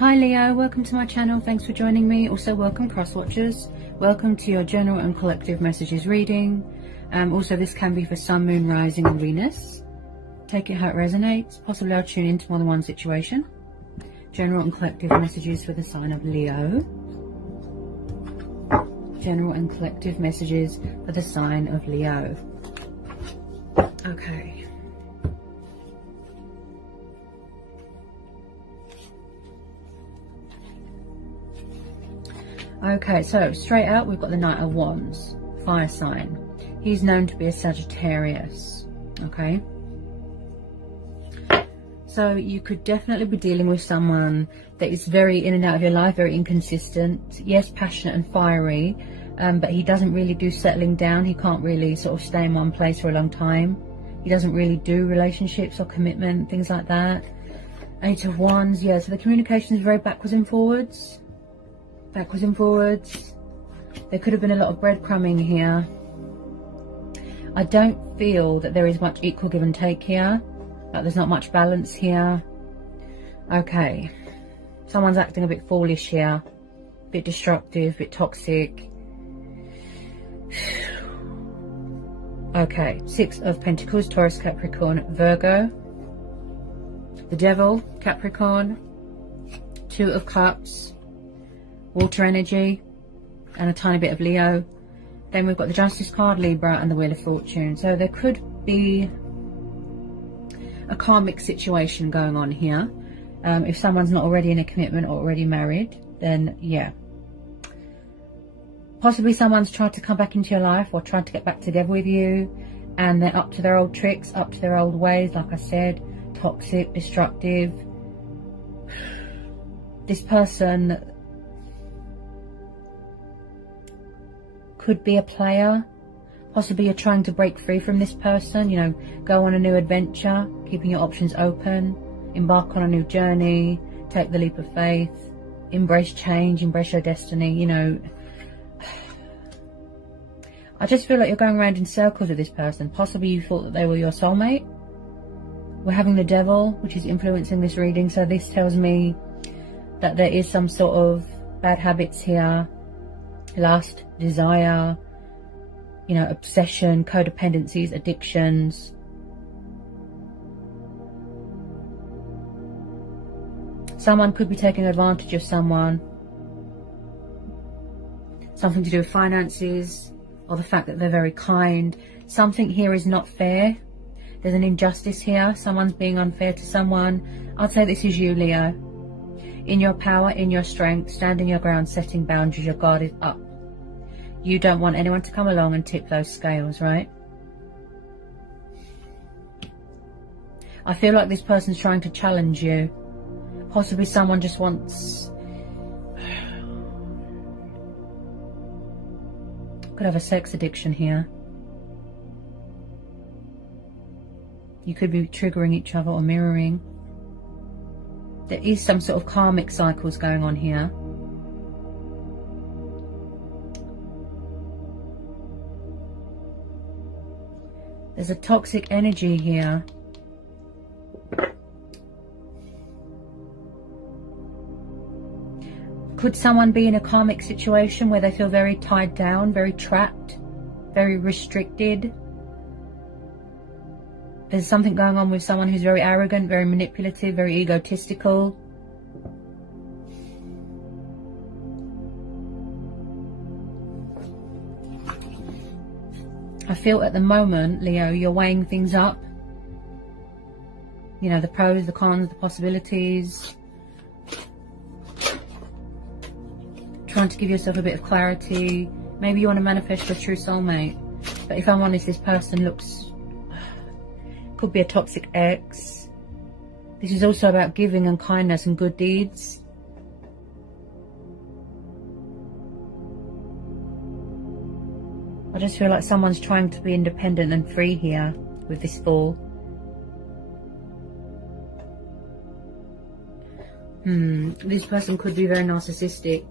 Hi Leo, welcome to my channel. Thanks for joining me. Also welcome cross watchers. Welcome to your general and collective messages reading. Also this can be for Sun, Moon, Rising and Venus. Take it how it resonates. Possibly I'll tune into more than one situation. General and collective messages for the sign of Leo. General and collective messages for the sign of Leo. Okay. Okay, so straight out we've got the Knight of Wands, fire sign. He's known to be a Sagittarius, okay? So you could definitely be dealing with someone that is very in and out of your life, very inconsistent. Yes, passionate and fiery, but he doesn't really do settling down. He can't really sort of stay in one place for a long time. He doesn't really do relationships or commitment, things like that. Eight of Wands, yeah, so the communication is very backwards and forwards. Backwards and forwards. There could have been a lot of breadcrumbing here. I don't feel that there is much equal give and take here. Like there's not much balance here. Okay. Someone's acting a bit foolish here. A bit destructive, a bit toxic. Okay. Six of Pentacles, Taurus, Capricorn, Virgo. The Devil, Capricorn. Two of Cups. Water energy and a tiny bit of Leo. Then we've got the Justice card, Libra, and the Wheel of Fortune. So there could be a karmic situation going on here. If someone's not already in a commitment or already married, then yeah. Possibly someone's tried to come back into your life or tried to get back together with you, and they're up to their old tricks, up to their old ways, like I said, toxic, destructive. This person could be a player. Possibly you're trying to break free from this person, you know, go on a new adventure, keeping your options open, embark on a new journey, take the leap of faith, embrace change, embrace your destiny, you know. I just feel like you're going around in circles with this person. Possibly you thought that they were your soulmate. We're having the Devil, which is influencing this reading, so this tells me that there is some sort of bad habits here. Lust, desire, you know, obsession, codependencies, addictions. Someone could be taking advantage of someone. Something to do with finances or the fact that they're very kind. Something here is not fair. There's an injustice here. Someone's being unfair to someone. I'd say this is you, Leo. In your power, in your strength, standing your ground, setting boundaries, your guard is up. You don't want anyone to come along and tip those scales, right? I feel like this person's trying to challenge you. Possibly someone just wants... Could have a sex addiction here. You could be triggering each other or mirroring. There is some sort of karmic cycles going on here. There's a toxic energy here. Could someone be in a karmic situation where they feel very tied down, very trapped, very restricted? There's something going on with someone who's very arrogant, very manipulative, very egotistical. I feel at the moment, Leo, you're weighing things up. You know, the pros, the cons, the possibilities. Trying to give yourself a bit of clarity. Maybe you want to manifest your true soulmate. But if I'm honest, this person looks... Could be a toxic ex. This is also about giving and kindness and good deeds. I just feel like someone's trying to be independent and free here with this Fool. This person could be very narcissistic.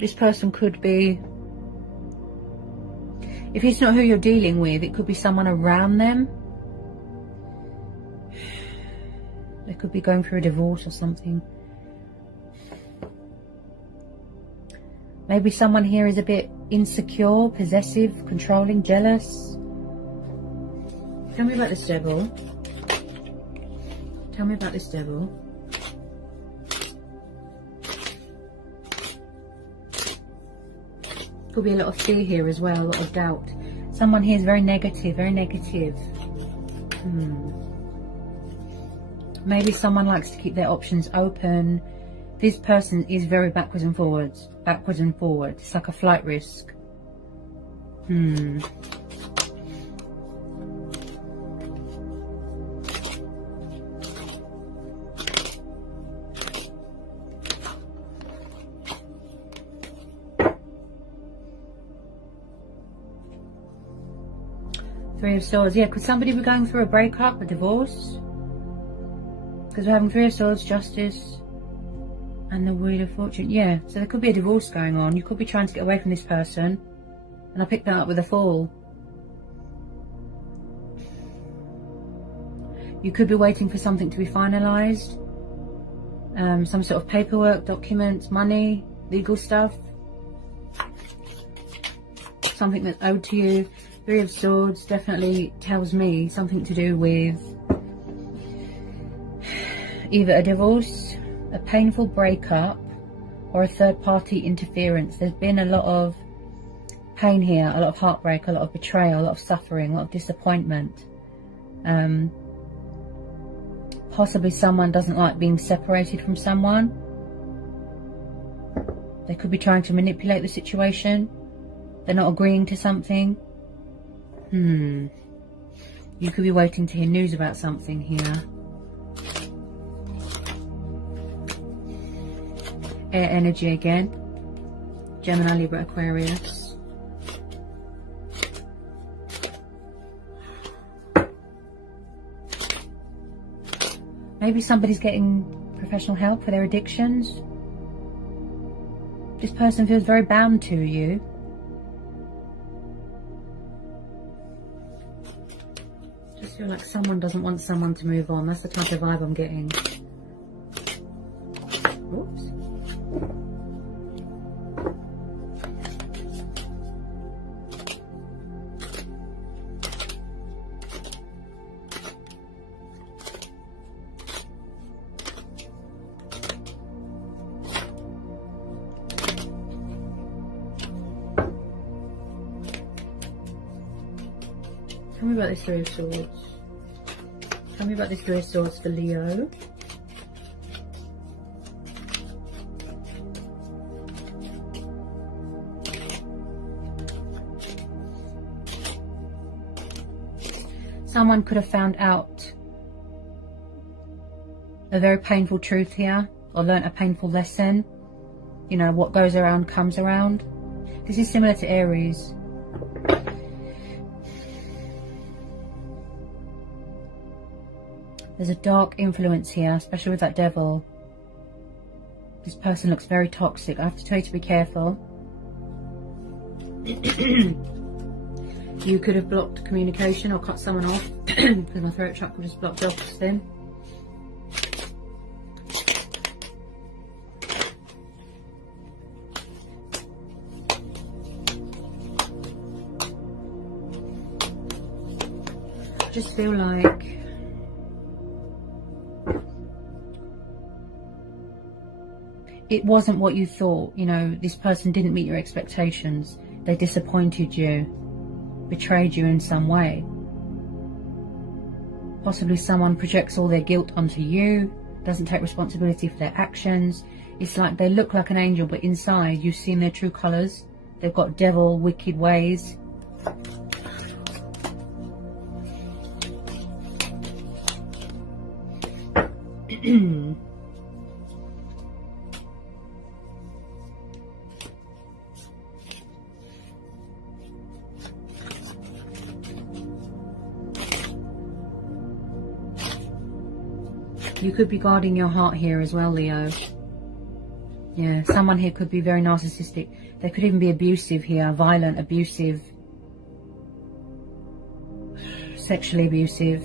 This person could be, if it's not who you're dealing with, it could be someone around them. They could be going through a divorce or something. Maybe someone here is a bit insecure, possessive, controlling, jealous. Tell me about this devil. Tell me about this devil. Could be a lot of fear here as well, a lot of doubt. Someone here is very negative, very negative. Maybe someone likes to keep their options open. This person is very backwards and forwards. Backwards and forwards. It's like a flight risk. Three of Swords. Yeah, could somebody be going through a breakup, a divorce? Because we're having Three of Swords, Justice, and the Wheel of Fortune. Yeah, so there could be a divorce going on. You could be trying to get away from this person. And I picked that up with a Fool. You could be waiting for something to be finalised. Some sort of paperwork, documents, money, legal stuff. Something that's owed to you. Three of Swords definitely tells me something to do with either a divorce, a painful breakup, or a third-party interference. There's been a lot of pain here, a lot of heartbreak, a lot of betrayal, a lot of suffering, a lot of disappointment. Possibly someone doesn't like being separated from someone. They could be trying to manipulate the situation. They're not agreeing to something. You could be waiting to hear news about something here. Air energy again. Gemini, Libra, Aquarius. Maybe somebody's getting professional help for their addictions. This person feels very bound to you. Just feel like someone doesn't want someone to move on. That's the type of vibe I'm getting. Oops. Tell me about this Three of Swords. Tell me about this Three of Swords for Leo. Someone could have found out a very painful truth here, or learnt a painful lesson. You know, what goes around comes around. This is similar to Aries. There's a dark influence here, especially with that devil. This person looks very toxic. I have to tell you to be careful. You could have blocked communication or cut someone off because my throat chakra just blocked off just then. I just feel like it wasn't what you thought. You know, this person didn't meet your expectations. They disappointed you, betrayed you in some way. Possibly someone projects all their guilt onto you, doesn't take responsibility for their actions. It's like they look like an angel, but inside you've seen their true colours. They've got devil, wicked ways. You could be guarding your heart here as well, Leo. Yeah, someone here could be very narcissistic. They could even be abusive here, violent, abusive, sexually abusive.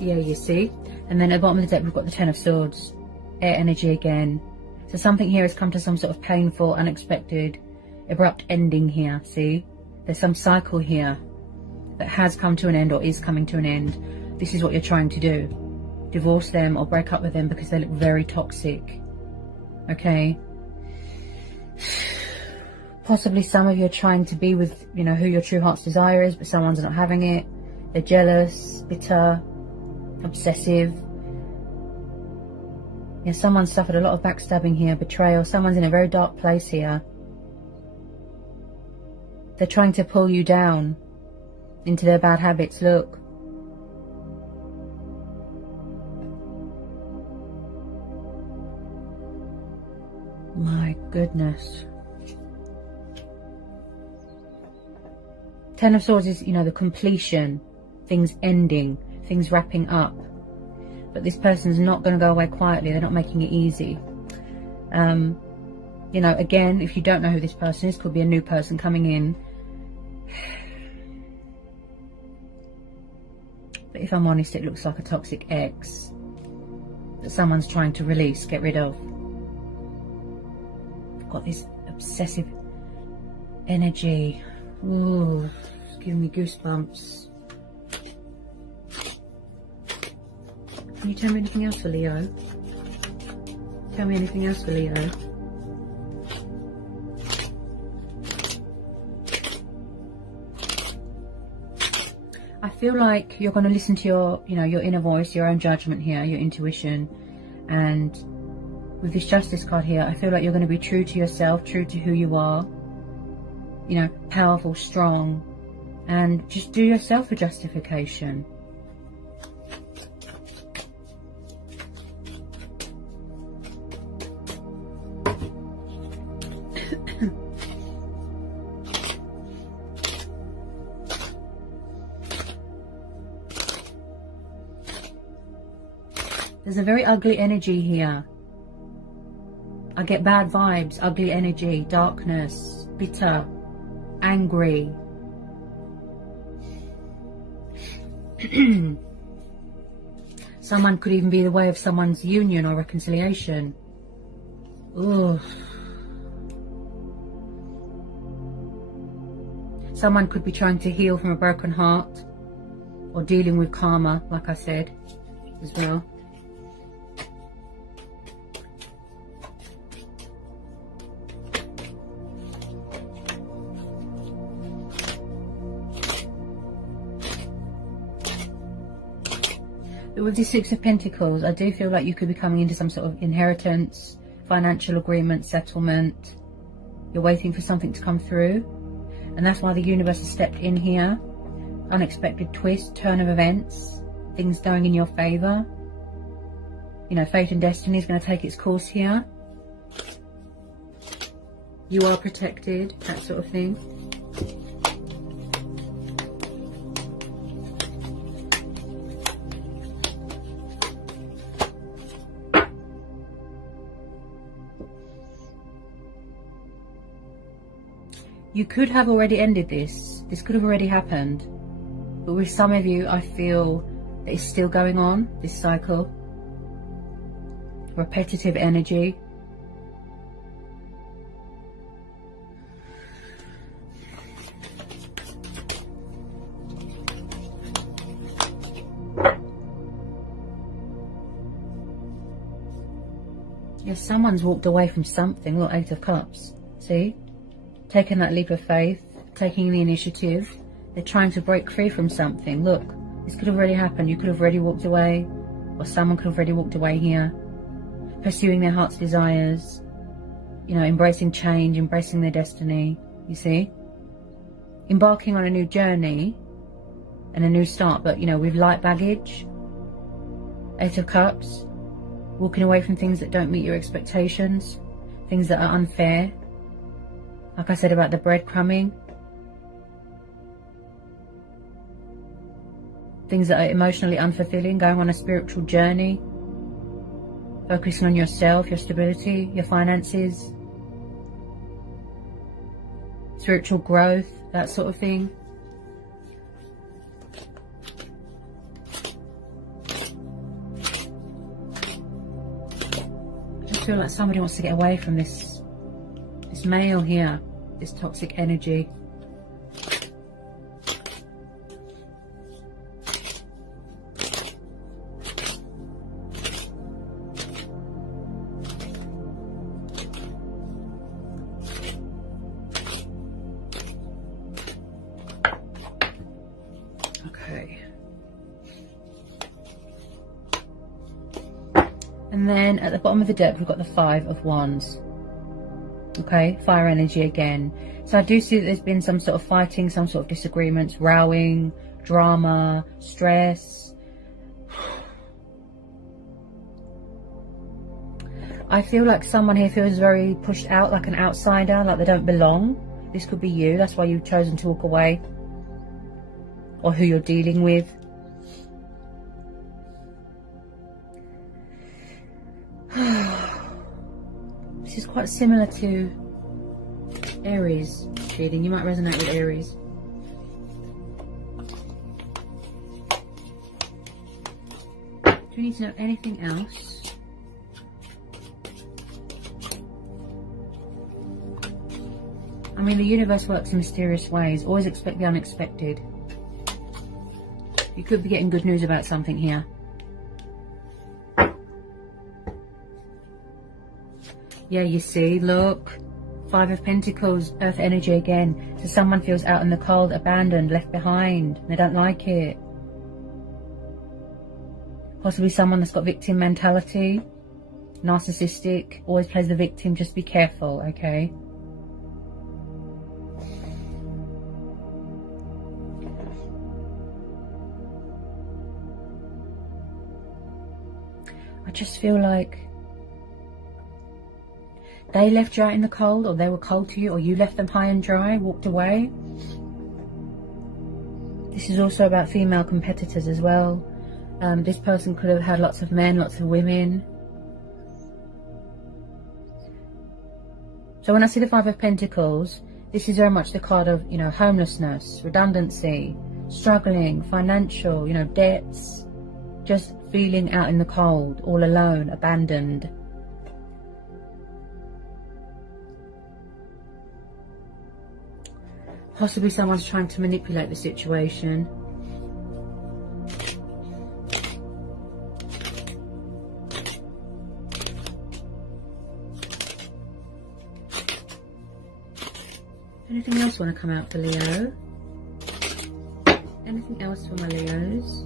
Yeah, you see? And then at the bottom of the deck, we've got the Ten of Swords. Air energy again. So something here has come to some sort of painful, unexpected, abrupt ending here, see? There's some cycle here that has come to an end or is coming to an end. This is what you're trying to do. Divorce them or break up with them because they look very toxic. Okay? Possibly some of you are trying to be with, you know, who your true heart's desire is, but someone's not having it. They're jealous, bitter, obsessive. Yeah, someone's suffered a lot of backstabbing here, betrayal. Someone's in a very dark place here. They're trying to pull you down into their bad habits. Look. My goodness. Ten of Swords is, you know, the completion, things ending, things wrapping up. But this person's not going to go away quietly. They're not making it easy. You know, again, if you don't know who this person is, could be a new person coming in. But if I'm honest, it looks like a toxic ex that someone's trying to release, get rid of. I've got this obsessive energy. Ooh, it's giving me goosebumps. Can you tell me anything else for Leo? Tell me anything else for Leo. I feel like you're going to listen to your, you know, your inner voice, your own judgment here, your intuition. And with this Justice card here, I feel like you're going to be true to yourself, true to who you are. You know, powerful, strong, and just do yourself a justification. There's a very ugly energy here. I get bad vibes, ugly energy, darkness, bitter, angry. Someone could even be the way of someone's union or reconciliation. Ugh. Someone could be trying to heal from a broken heart or dealing with karma, like I said, as well. With the Six of Pentacles, I do feel like you could be coming into some sort of inheritance, financial agreement, settlement. You're waiting for something to come through. And that's why the universe has stepped in here. Unexpected twist, turn of events, things going in your favour. You know, fate and destiny is going to take its course here. You are protected, that sort of thing. You could have already ended this. This could have already happened. But with some of you, I feel that it's still going on, this cycle. Repetitive energy. Yes, someone's walked away from something. Look, Eight of Cups. See? Taking that leap of faith, taking the initiative. They're trying to break free from something. Look, this could have already happened. You could have already walked away, or someone could have already walked away here. Pursuing their heart's desires, you know, embracing change, embracing their destiny, you see? Embarking on a new journey and a new start, but, you know, with light baggage. Eight of Cups. walking away from things that don't meet your expectations, things that are unfair. Like I said about the breadcrumbing, things that are emotionally unfulfilling, going on a spiritual journey, focusing on yourself, your stability, your finances, spiritual growth, that sort of thing. I just feel like somebody wants to get away from this male here, this toxic energy. Okay. And then at the bottom of the deck, we've got the Five of Wands. Okay, fire energy again. So I do see that there's been some sort of fighting, some sort of disagreements, rowing, drama, stress. I feel like someone here feels very pushed out, like an outsider, like they don't belong. This could be you. That's why you've chosen to walk away. Or who you're dealing with. This is quite similar to Aries reading. You might resonate with Aries. Do we need to know anything else? I mean, the universe works in mysterious ways. Always expect the unexpected. You could be getting good news about something here. Yeah, you see, look. Five of Pentacles, Earth energy again. So someone feels out in the cold, abandoned, left behind. They don't like it. Possibly someone that's got victim mentality. Narcissistic. Always plays the victim. Just be careful, okay? I just feel like they left you out in the cold, or they were cold to you, or you left them high and dry, walked away. This is also about female competitors as well. This person could have had lots of men, lots of women. So when I see the Five of Pentacles, this is very much the card of, you know, homelessness, redundancy, struggling, financial, you know, debts, just feeling out in the cold, all alone, abandoned. Possibly someone's trying to manipulate the situation. Anything else want to come out for Leo? Anything else for my Leos?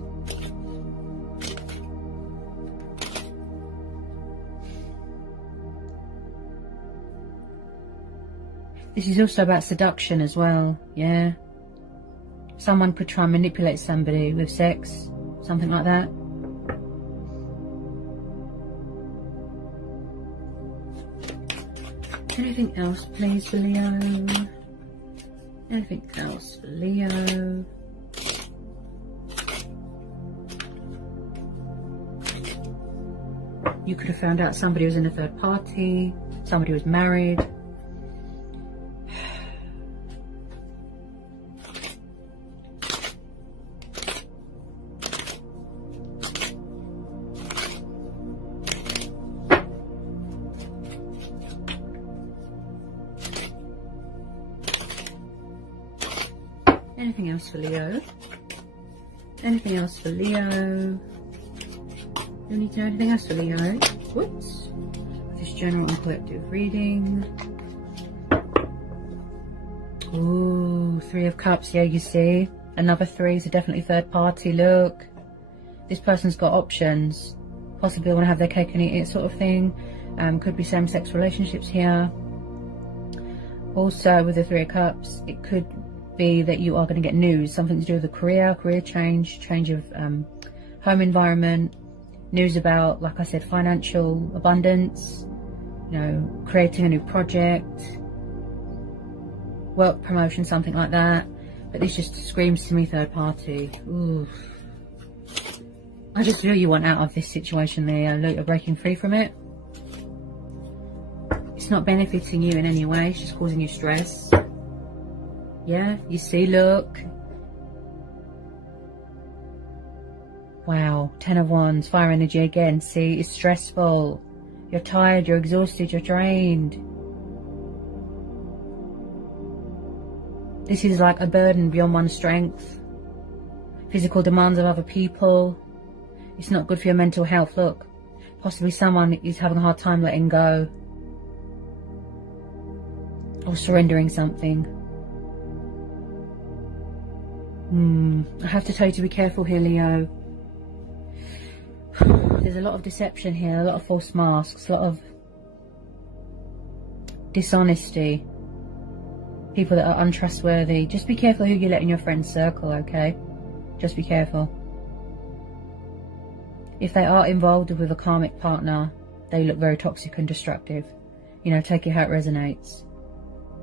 This is also about seduction as well, yeah. Someone could try and manipulate somebody with sex, something like that. Anything else, please, for Leo? Anything else for Leo? You could have found out somebody was in a third party, somebody was married. Anything else for Leo? Anything else for Leo? You need to know anything else for Leo? Whoops. This general and collective reading. Ooh, Three of Cups. Yeah, you see. Another three, so definitely third party. Look. This person's got options. Possibly want to have their cake and eat it sort of thing. Could be same-sex relationships here. Also, with the Three of Cups, it could be that you are going to get news, something to do with a career change of home environment, news about, like I said, financial abundance, you know, creating a new project, work promotion, something like that. But this just screams to me third party. Ooh. I just feel you want out of this situation, Leo. Look, you're breaking free from it. It's not benefiting you in any way. It's just causing you stress. Yeah, you see, look. Wow, 10 of Wands, fire energy again. See, it's stressful. You're tired, you're exhausted, you're drained. This is like a burden beyond one's strength. Physical demands of other people. It's not good for your mental health. Look, possibly someone is having a hard time letting go. Or surrendering something. I have to tell you to be careful here, Leo. There's a lot of deception here, a lot of false masks, a lot of dishonesty. People that are untrustworthy. Just be careful who you let in your friend's circle, okay? Just be careful. If they are involved with a karmic partner, they look very toxic and destructive. You know, take it how it resonates.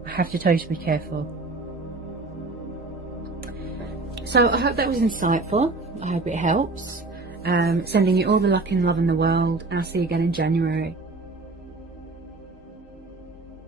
I have to tell you to be careful. So I hope that was insightful. I hope it helps. Sending you all the luck and love in the world. I'll see you again in January.